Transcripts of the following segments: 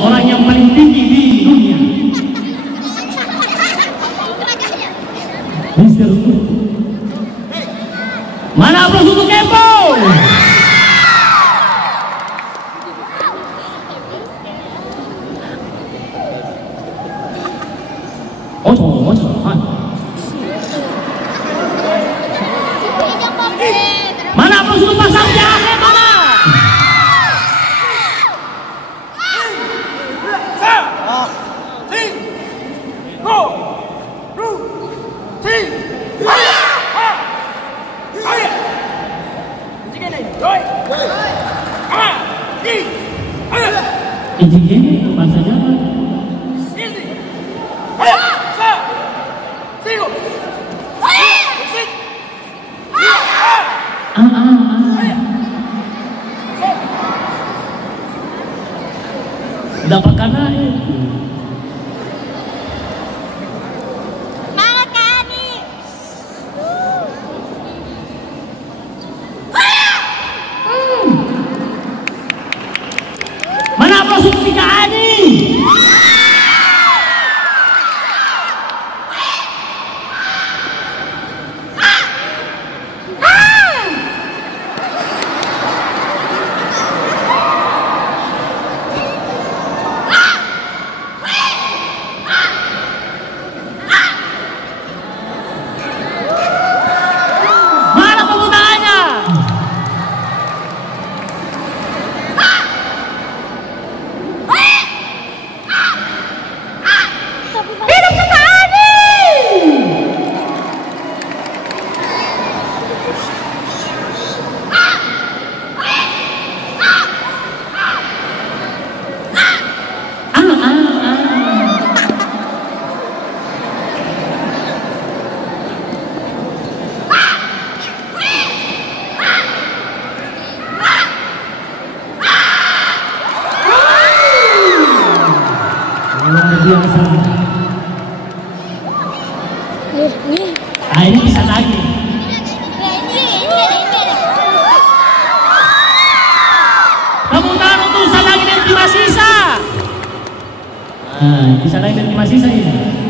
orang yang paling tinggi di dunia. Mister, mana aplaus untuk Kepo? Mana aplaus untuk Pasang Jahe? Mana? Ini apa saja? Dapat karena itu. Mana aplaus untuk Tika Ani? Biasa. Ini bisa lagi. Tepuk tangan untuk Salagi dan Bima Sisa. Bisa lagi dan Bima Sisa ini.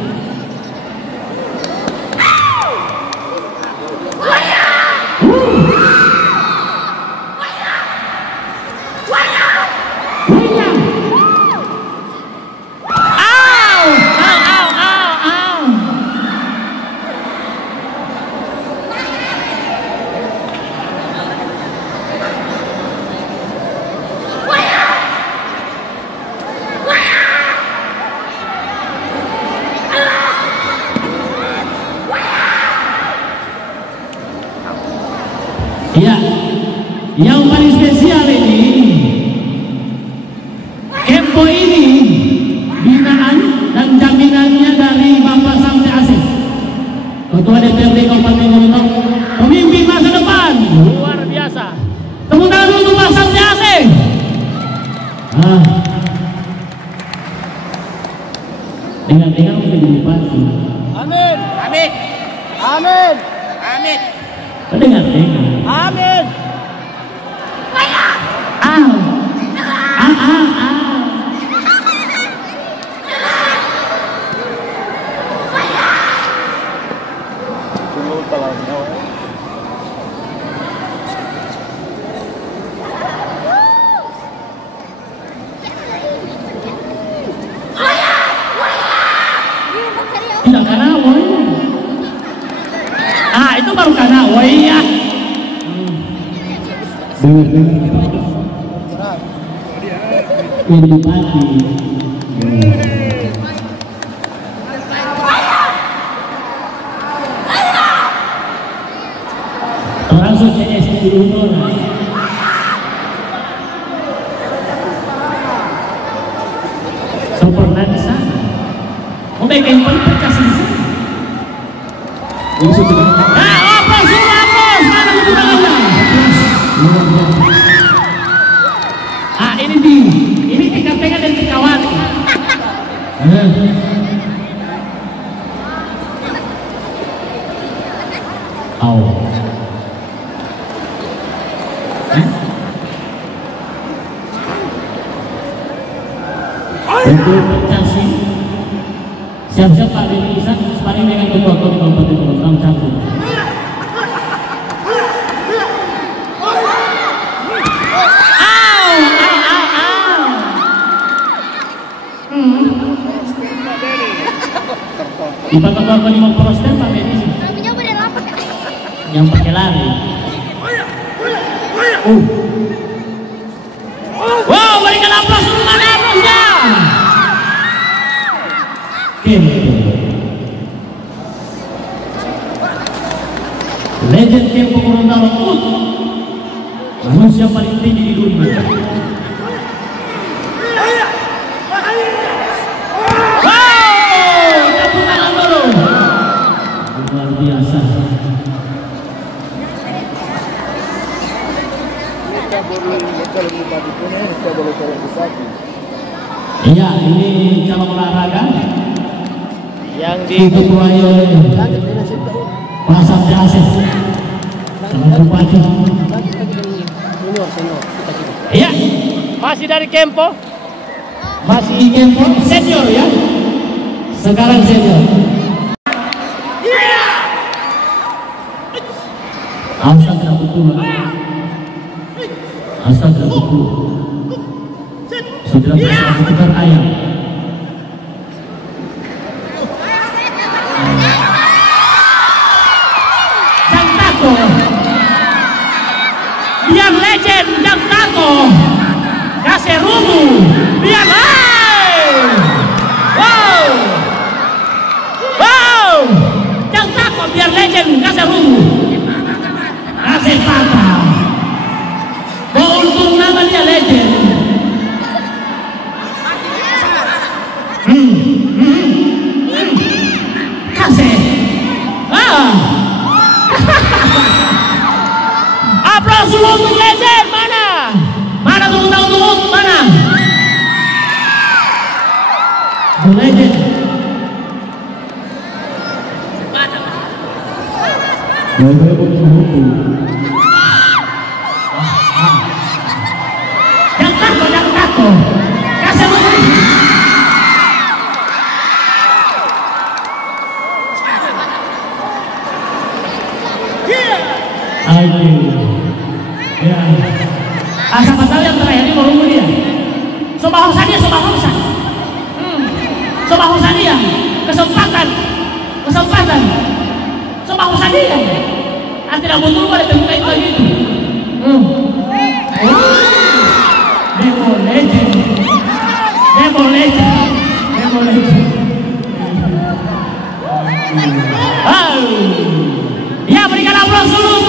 Ya, yang paling spesial ini, Kepo ini binaan dan jaminannya dari Bapak Samsi Asih, Ketua DPRD Kabupaten Gorontalo, pemimpin masa depan, luar biasa. Tepuk tangan untuk Pak Samsi Asih. Dengar-dengar menjadi bupati. Amin. Amin. Amin. Amin. Dengar-dengar. Amin. Tidak Kanawoy. Itu baru Kanawoy ya. Ini bupati. Langsung CS dulu. Sempurna mau bikin kasih. Ini sudah. Apa sih Ramos? Mana itu tangannya? Ini tingkat-tingkat dan kawan. Untuk Chelsea, siap-siap Pak Denny Isan sparring dengan ketua kompetitor Bang Campur. Dipakai lima proster Pak Denny sih. Yang pakai lari. Wow, berikan aplaus dulu, mana aplausnya? Legend Kempo Gorontalo, manusia paling tinggi di dunia. Wow, tepuk tangan dulu. Luar biasa. Iya, ini cabang olahraga yang diketuai oleh Pak Samsi Asih, Calon Bupati. Iya, masih dari Kempo, masih Kempo senior ya, sekarang senior. Astaga betul. Astaga betul. Sudah berseputar ayam. Jang Tako, biar legend Jang Tako, kasih rumu, biar wow, wow, Jang Tako biar legend kasih rumu, kasih patah. Untung nama dia legend. Kasih. Aplaus dulu untuk legend. Mana? Mana tepuk tangan untuk mana? The legend. Jangan takut. Kasih dulu. Ya. Asa pasal yang terakhir ini baru dia. Sobahosa dia, sobahosa. Sobahosa dia. Kesempatan. Sobahosa dia. Tidak betul pada tempat itu gitu. Demo legend. Ya, berikan aplaus dulu.